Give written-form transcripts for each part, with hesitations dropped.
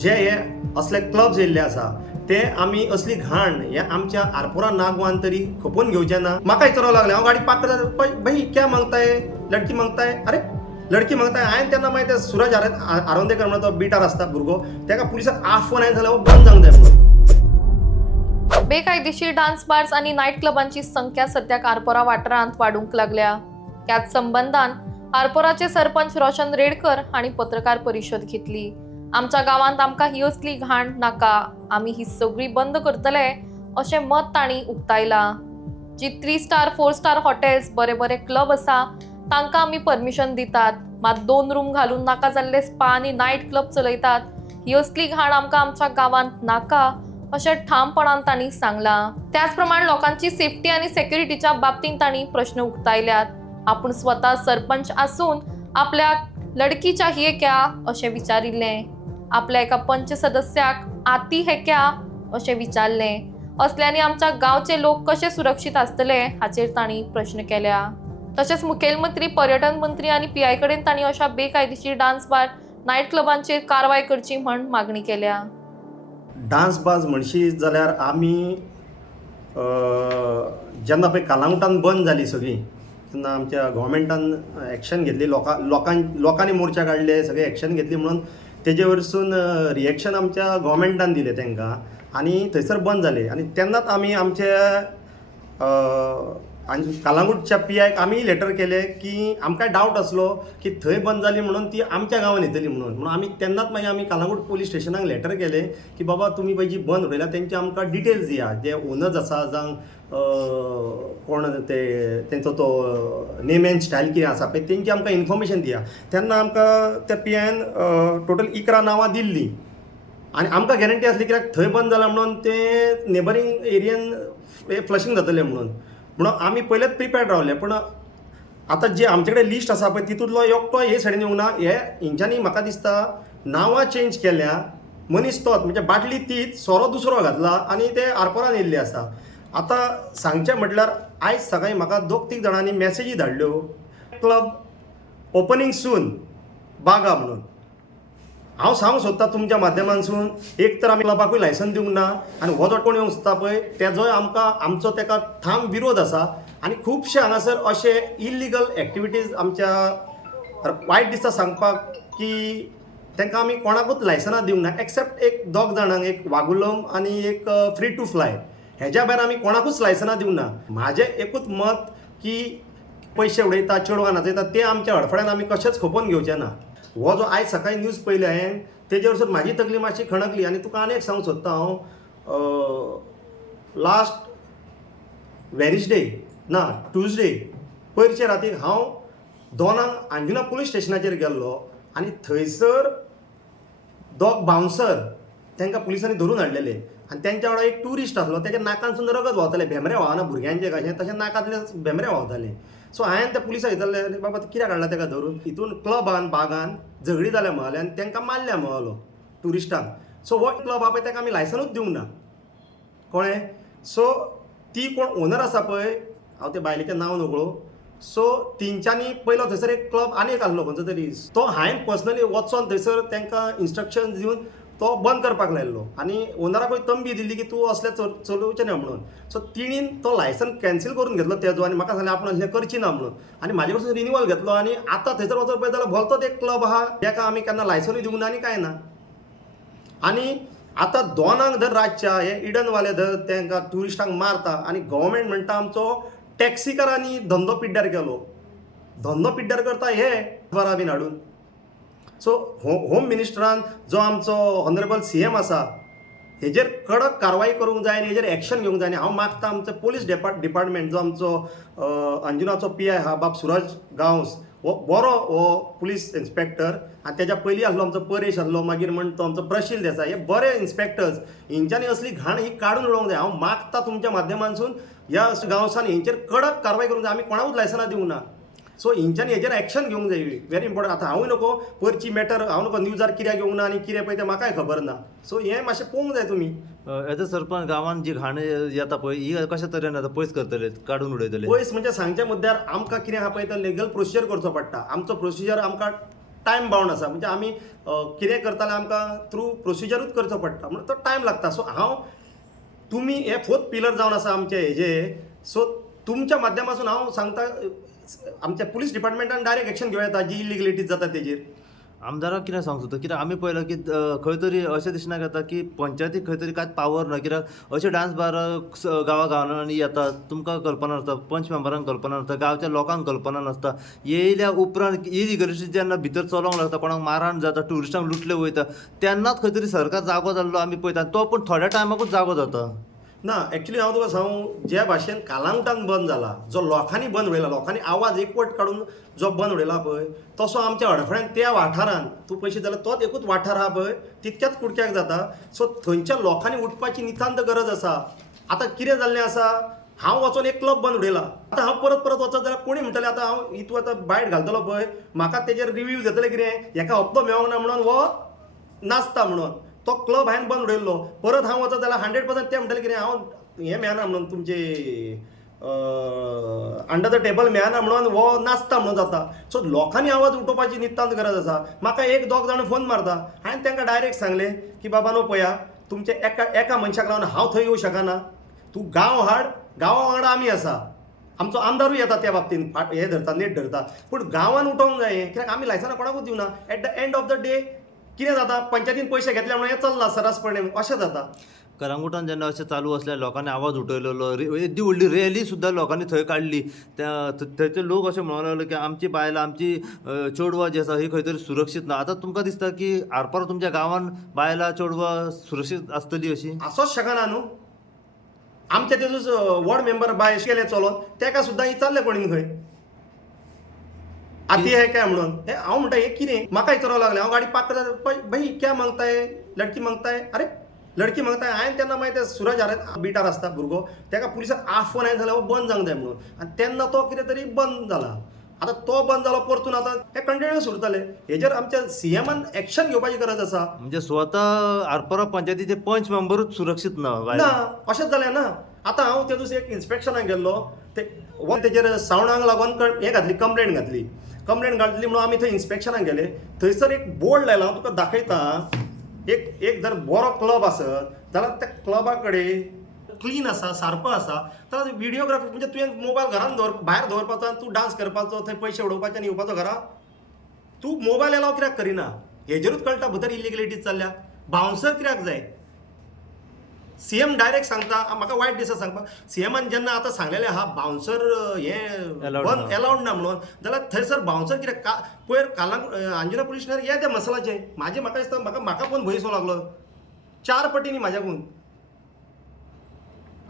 जे हे असले क्लब्स येयल्ले आसा ते आमी असली घाण हे आमच्या आरपोरा नागवान तरी खपोवन घेवचे ना. म्हाका विचारूंक लागले, हांव गाडी पार्क करता, भाई क्या मांगता है, लडकी मांगता है, अरे लडकी मांगता है. हांवें तेन्ना मागीर ते सुरज आरोंदेकर म्हणून तो बिटार आसता भुरगो, ताका पुलिसाक आफोवन हांवें जाल्यार बंद जावंक जाय म्हणून. बेकायदेशीर डान्स बार्स आणि नाईट क्लबांची संख्या सध्या आरपोरा वाठारांत वाढूंक लागल्या. त्याच संबंधान आरपोराचे सरपंच रोशन रेडकर हांणी पत्रकार परिशद घेतली. आमच्या गावांत आमकां ही असली घाण नाका, आमी ही सगळी बंद करतले अशें मत तांणी उक्तायलां. जी 3 स्टार 4 स्टार हॉटेल्स बरे बरे क्लब आसा तांकां आमी परमिशन दितात, मात 2 रूम घालून नाका जाल्ले स्पा आनी नाईट क्लब चलयतात. ही असली घाण आमकां आमच्या गावांत नाका अशें ठामपणान तांणी सांगलां. त्याच प्रमाण लोकांची सेफ्टी आनी सेक्युरिटीच्या बाबतींत तांणी प्रश्न उक्तायल्यात. आपूण स्वता सरपंच आसून आपल्याक लडकी चाहिए क्या अशें विचारिल्लें. आपल्या एका पंच सदस्याक आती है क्या अशें विचारलें. असल्यांनी आमच्या गांवचे लोक कशे सुरक्षीत आसतले हाचेर तांणी प्रश्न केल्या. तशेंच मुखेलमंत्री, पर्यटन मंत्री आनी PI कडेन तांणी अशा बेकायदेशीर डान्स बार नाईट क्लबांचेर कारवाय करची म्हण मागणी केल्या. डान्स बाज म्हणशी जाल्यार आमी जेन्ना पळय कालांगुटान बंद जाली सगळी, तेन्ना आमच्या गव्हर्मेंटान एक्शन घेतली, लोकांनी मोर्चा काडले, सगळे एक्शन घेतली म्हणून तेजे वरसून रिएक्शन आमच्या गव्हर्मेंटान दिलें तांकां आनी थंयसर बंद जाले. आनी तेन्नाच आमी आमचे कालांगूटच्या PIक आमी लेटर केले की आमकां डावट आसलो की थंय बंद जाली म्हणून ती आमच्या गांवांत येतली म्हणून आमी तेन्नाच मागीर आमी कालांगूट पुलीस स्टेशनाक लेटर केलें की बाबा तुमी पळय जी बंद उडयल्या तेंचे आमकां डिटेल्स दिया, जे ओनर्स आसा जावं कोण ते तेंचो तो नेम एंड स्टायल कितें आसा पळय तेंची आमकां इन्फॉर्मेशन दिया. तेन्ना आमकां त्या PIन टोटल 11 नांवां दिल्लीं आनी आमकां गॅरंटी आसली कित्याक थंय बंद जालां म्हणून ते नेबरींग एरियेन फ्लशिंग जातलें म्हणून आमी पयलेच प्रिपेर्ड रावले. पूण आतां जे आमचे कडेन लिस्ट आसा पळय तितूंतलो एकटो हे सायडीन येवंक ना. हेंच्यांनी म्हाका दिसता नांवां चेंज केल्या, मनीस तोच म्हणजे बाटली तीच, सोरो दुसरो घातला आनी ते आरपोरान येयल्ले आसा. आतां सांगचें म्हटल्यार आयज सकाळीं म्हाका 2-3 जाणांनी मॅसेजी धाडल्यो, क्लब ओपनिंग सून बागा म्हणून. हांव सांगूंक सोदतां तुमच्या माध्यमांतसून, एक तर आमी क्लबाकूय लायसन दिवंक ना आनी हो जो कोण येवंक सोदता पळय तेजोय आमचो तेका ठाम विरोध आसा. आनी खुबशे हांगासर अशे इल्लिगल एक्टिविटीज आमच्या वायट दिसता सांगपाक की तांकां आमी कोणाकूच लायसनां दिवंक ना एक्सेप्ट एक 2 जाणांक, एक वागुलम आनी एक फ्री टू फ्लाय. हेज्या भायर आमी कोणाकूच लायसनां दिवंक ना. म्हाजें एकूच मत की पयशे उडयता, चेडवां नाचयता ते आमच्या हडफड्यान आमी कशेंच खपोवन घेवचे ना. हो जो आयज सकाळी न्यूज पयले हांवें तेजे वरसून म्हाजी तकली मातशी खणकली. आनी तुका आनी एक सांगूंक सोदता हांव, लास्ट वेनसडे ना ट्यूजडे पयरचे रातीक हांव दोनांक अंजुना पुलीस स्टेशनाचेर गेल्लो आनी थंयसर 2 बाउन्सर तांकां पुलिसांनी धरून हाडलेले आनी तेंच्या वांगडा एक ट्युरिस्ट आसलो, तेच्या नाकांतसून रगत व्हांवतालें, भेमरे व्हांवना भुरग्यांचे कशें, तशें नाकांतले भेमरे व्हांवताले. सो हांवें त्या पुलिसाक विचारलें, बाबा कित्याक हाडला ताका धरून. हितून क्लबान बागान झगडी जाल्या म्हणले आनी तांकां मारल्या म्हणलो ट्युरिस्टांक. सो हो क्लब आहा पळय ताका आमी लायसनूच दिवंक ना कळ्ळें. सो ती कोण ओनर आसा पळय, हांव ते बायलेचें नांव नकळो, सो तेंच्यांनी पयलो थंयसर एक क्लब आनी एक आसलो खंयचो तरी, तो हांवें पर्सनली वचोन थंयसर तांकां इन्स्ट्रक्शन दिवन तो बंद करपाक लायल्लो आनी ओनराकूय तंबी दिल्ली की तूं असलें चलोवचें ना म्हणून. सो तिणीन तो लायसन कॅन्सील करून घेतलो तेजो आनी म्हाका सांगलें आपूण असलें करची ना म्हणून. आनी म्हाजे कडसून रिन्यूवल घेतलो आनी आतां थंयसर वचोन पळयत जाल्यार भलतोच एक क्लब आहा जाका आमी केन्ना लायसनूय दिवंक ना आनी कांय ना. आनी आतां दोनांक धर रातच्या हे इडनवाले धर तांकां ट्युरिस्टांक मारता आनी गव्हर्मेंट म्हणटा आमचो टॅक्सीकारांनी धंदो पिड्ड्यार केलो. धंदो पिड्ड्यार करता हे बरा बीन हाडून. सो होम मिनिस्टरान जो आमचो ऑनरेबल CM आसा हेजेर कडक कारवाई करूंक जाय आनी हेजेर एक्शन घेवंक जाय. आनी हांव मागता आमचो पुलीस डिपार्टमेंट जो आमचो अंजुनाचो PI आहा बाब सुरज गांवस, हो बरो हो पुलीस इन्स्पेक्टर आनी तेज्या पयलीं आसलो आमचो परेश आसलो, मागीर म्हण तो आमचो प्रशील देसाय, हे बरे इन्स्पेक्टर्स. हेंच्यांनी असली घाण ही काडून उडोवंक जाय. हांव मागता तुमच्या माध्यमांतसून ह्या गांवसांनी हेंचेर कडक कारवाई करूंक जाय. आमी कोणाकूच लायसनां दिवंक ना. सो हेंच्यांनी हेजेर एक्शन घेवंक जाय, व्हेरी इम्पॉर्टंट. आतां हांवूय नको परची मॅटर, हांव नको न्यूजार कित्याक घेवंक ना आनी कितें पळय तें म्हाकाय खबर ना. सो हें मातशें पळोवंक जाय तुमी. एज अ सरपंच गांवांत जी घाण येता पळय ही कशा तरेन आतां पयस करतले, काडून उडयतले? पयस म्हणजे सांगच्या मुद्द्यार आमकां कितें आहा पळय तो लिगल प्रोसिजर करचो पडटा. आमचो प्रोसिजर आमकां टायम बाउंड आसा म्हणजे आमी कितें करताले आमकां थ्रू प्रोसिजरूच करचो पडटा म्हणून तो टायम लागता. सो तुमी हे 4th पिलर जावन आसा आमचे हेजे. सो तुमच्या माध्यमातून हांव सांगता आमच्या पुलीस डिपार्टमेंटान डायरेक्ट एक्शन घेवं येता जी इलिगलिटीज जाता तेजेर. आमदाराक कितें सांगूं सोदता कित्याक आमी पळयलां की खंय तरी अशें दिसना येता की पंचायतीक खंय तरी कांयच पावर ना. कित्याक अशे डान्स बार गांवांनी येतात, तुमकां कल्पना नासता, पंच मेंबरांक कल्पना नासता, गांवच्या लोकांक कल्पना नासता. येयल्या उपरांत इलिगलिटी जेन्ना भितर चलोंक लागता, कोणाक मारहाण जाता, ट्युरिस्टांक लुटले वयता, तेन्नाच खंय तरी सरकार जागो जाल्लो आमी पळयता. तो पूण थोड्या टायमाकूच जागो जाता. ना एक्चुली हांव तुका सांगू ज्या भाशेन कालांगुटान बंद जाला, जो लोकांनी बंद उडयला, लोकांनी आवाज एकवट काडून जो बंद उडयला पळय, तसो आमच्या अडखळ्यान त्या वाठारान तूं पयशी जाल्यार तोच एकूच वाठार आहा पळय तितक्याच कुडक्याक जाता. सो थंयच्या लोकांनी उठपाची नितांत गरज आसा. आतां कितें जाल्लें आसा, हांव वचून एक क्लब बंद उडयला, आतां हांव परत परत वचत जाल्यार कोणी म्हणटलें आतां हांव हितू आतां बायट घालतलो पळय, म्हाका तेजेर रिव्यू जातले कितें, हेका हप्तो मेळोंक ना म्हणून वो नाचता म्हणून तो क्लब हांवें बंद उडयल्लो. परत हांव वचत जाल्यार 100% ते म्हणटले कितें हांव हें मेळना म्हणून तुमचे अंडर द टेबल मेळना म्हणून वो नाचता म्हणून जाता. सो लोकांनी आवाज उठोवपाची नितांत गरज आसा. म्हाका एक दोग जाण फोन मारता, हांवें तांकां डायरेक्ट सांगलें की बाबा नो पळया तुमचे एका मनशाक लागून हांव थंय येवं शकना. तूं गांव हाड, गांवा वांगडा आमी आसा, आमचो आमदारूय येता त्या बाबतींत हे धरता नेट धरता. पूण गांवान उठोवंक जाय कित्याक आमी लायसनां कोणाकूच दिवना. At the end of the day कितें जाता, पंचायतीन पयशे घेतले म्हणून हें चल्लां सरासपणे अशें जाता. कलंगुटान जेन्ना अशें चालू असल्या लोकांनी आवाज उठयलेलो, येदी व्हडली रॅली सुद्दां लोकांनी थंय काडली. थंयचे लोक अशें म्हणूंक लागले की आमची बायलां, आमची चेडवां जी आसा ही खंय तरी सुरक्षीत ना. आतां तुमकां दिसता की आरपार तुमच्या गांवान बायलां चेडवां सुरक्षीत आसतली अशी? आसोच शकना न्हू. आमचे तेजूच वॉर्ड मेंबर बाय केले चलोन तेका सुद्दां विचारलें कोणी खंय आती है क्या म्हणून. हे हांव म्हणटा हें कितें, म्हाका विचारपाक लागलें. हांव गाडी पार्क करता, भाई क्या मागता है, लडकी मागता है, अरे लडकी मागता है. हांवें तेन्ना मागीर ते सुरज बिटार आसता भुरगो, ताका पुलिसाक आफोन हांवें जाल्यार बंद जावंक जाय म्हणून, आनी तेन्ना तो कितें तरी बंद जाला. आतां तो बंद जालो परतून आतां हे कंटिन्यूस उरतले. हेजेर आमच्या सीएमान एक्शन घेवपाची गरज आसा. म्हणजे स्वता आरपारा पंचायतीचे पंच मेंबरूच सुरक्षीत ना? ना अशेंच जालें ना. आतां हांव ते दीस एक इन्स्पेक्शनाक गेल्लो, तेजेर सावंडाक लागून हें घातली, कंप्लेंट घातली म्हणून आमी थंय इन्स्पेक्शनाक गेले. थंयसर एक बोर्ड लायला, हांव तुका दाखयता. एक जर बरो क्लब आसत जाल्यार त्या क्लबा कडेन क्लीन आसा, सारको आसा, तर व्हिडिओग्राफी म्हणजे तुवें मोबायल घरान भायर दवरपाचो आनी तूं डान्स करपाचो, थंय पयशे उडोवपाचे आनी येवपाचो घरा. तूं मोबायल एलाव कित्याक करिना? हेजेरूच कळटा भितर इलिगलिटीज चल्ल्या. बाउन्सर कित्याक जाय? सीएम डायरेक्ट सांगता. म्हाका वायट दिसता सांगपाक. सीएमान जेन्ना आतां सांगलेलें आहा बाउन्सर हें बंद एलावड ना म्हणून, जाल्यार थंयसर बाउन्सर कित्याक पयर अंजुना पुलीस स्टेशनार हे त्या मसालाचे म्हाका दिसता म्हाका पण भंय सो लागलो 4 पटींनी म्हाज्याकून.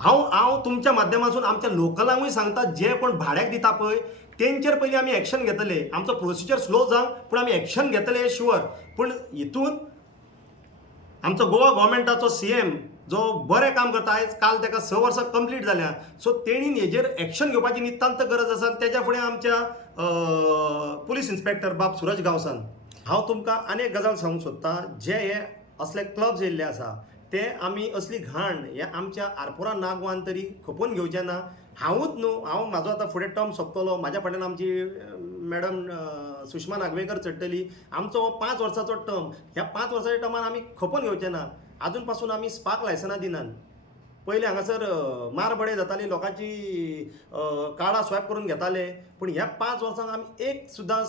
हांव तुमच्या माध्यमातून आमच्या लोकलांकूय सांगता, जे कोण भाड्याक दिता पळय तेंचेर पयलीं आमी एक्शन घेतले. आमचो प्रोसिजर स्लो जावं पूण आमी एक्शन घेतले शुअर. पूण हितून आमचो गोवा गव्हर्मेंटाचो सीएम जो बरें काम करता, आयज काल ताका 6 वर्सां कंप्लीट जाल्या. सो तेणीन हेजेर एक्शन घेवपाची नितांत गरज आसा. तेज्या फुडें आमच्या पुलीस इन्स्पेक्टर बाब सुरज गांवसान हांव तुमकां आनी एक गजाल सांगूंक सोदतां. जे हे असले क्लब्स येयल्ले आसा ते आमी असली घाण हे आमच्या आरपोरा नागवान तरी खपोवन घेवचें ना. हांवूच न्हू, हांव म्हाजो आतां फुडें टर्म सोंपतलो, म्हाज्या फाटल्यान आमची मॅडम सुषमा नागवेकर चडटली. आमचो 5 वर्साचो टर्म, ह्या 5 वर्साच्या टर्मान आमी खपोवन घेवचें ना. आजून पासून आमी स्पार्क लायसनां दिनात. पयलीं हांगासर मारबडे जाताली, लोकांची कार्डां स्वॅप करून घेताले, पूण ह्या 5 वर्सांक आमी एक सुद्दां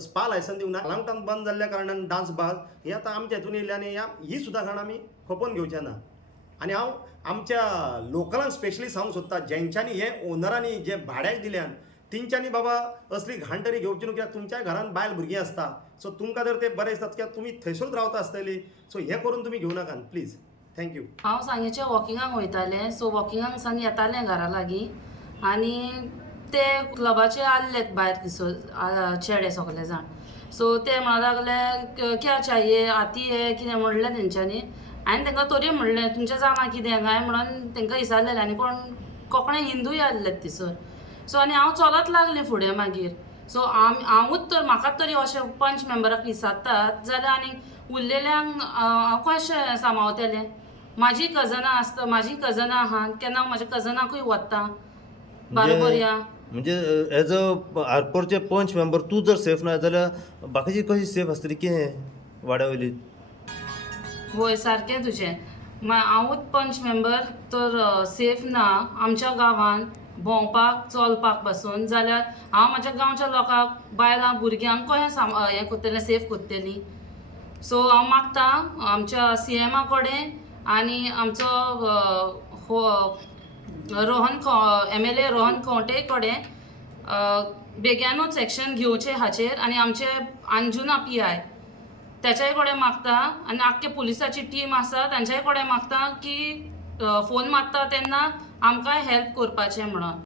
स्पा लायसन दिवना. कालांगुटान बंद जाल्ल्या कारणान डान्स बार ही आतां आमच्या हितून येयली आनी ही सुद्दां घाण आमी खपोवन घेवचें ना. आनी हांव आमच्या लोकलांक स्पेशली सांगूंक सोदता, जेंच्यांनी हे ओनरांनी जे भाड्याक दिल्यान तेंच्यांनी बाबा असली घाण तरी घेवची न्हू. कित्याक तुमच्या घरान बायल भुरगीं आसता, सो तुमकां जर ते बरें दिसतात कित्याक तुमी थंयसरूच रावता आसतली. सो हें करून तुमी घेवं नाकात प्लीज. थँक्यू. हांव सांगेचे वॉकिंगाक वयतालें, सो वॉकिंगाक सांग येतालें घरा लागीं आनी ते क्लबाचे आसलेत भायर दिसो चेडे सगळे जाण. सो ते म्हणूंक लागले क्या चाहिए, आती है कितें म्हणलें तेंच्यांनी. हांवें तांकां तोरी म्हणलें तुमचें जाणा कितें काय म्हणून तांकां विचारलेलें. आनी कोण कोंकणी हिंदूय आसलेत थिंसर. सो आनी हांव चलत लागलें फुडें मागीर. सो हांवूच तर म्हाकाच तरी अशें पंच मेंबराक विचारतात जाल्यार आनी उरलेल्यांक हांव कशें सांबाळटलें. म्हाजी कजनां आसता, म्हाजी कजनां आहात, केन्ना म्हाज्या कजनाकूय वता बरोबर या. म्हणजे एज अ आरपोरचे पंच मेंबर तूं जर सेफ ना जाल्यार बाकीची कशी सेफ आसतली कितें वाड्या वयली. होय सारकें तुजें. हांवूच पंच मेंबर तर सेफ ना आमच्या गांवांत भोंवपाक चलपाक पासून, जाल्यार हांव म्हाज्या गांवच्या लोकांक बायलां भुरग्यांक कशें हें करतलें, सेफ करतलीं. सो हांव मागतां आमच्या CMा कडेन आनी आमचो MLA रोहन खंवटे कडेन बेग्यानूच एक्शन घेवचें हाचेर, आनी आमचे अंजुना PI त्याच्याय कडेन मागता, आनी आख्खे पुलिसाची टीम आसा तांच्याय कडेन मागता की फोन मारता तेन्ना आमकां हेल्प करपाचें म्हणून.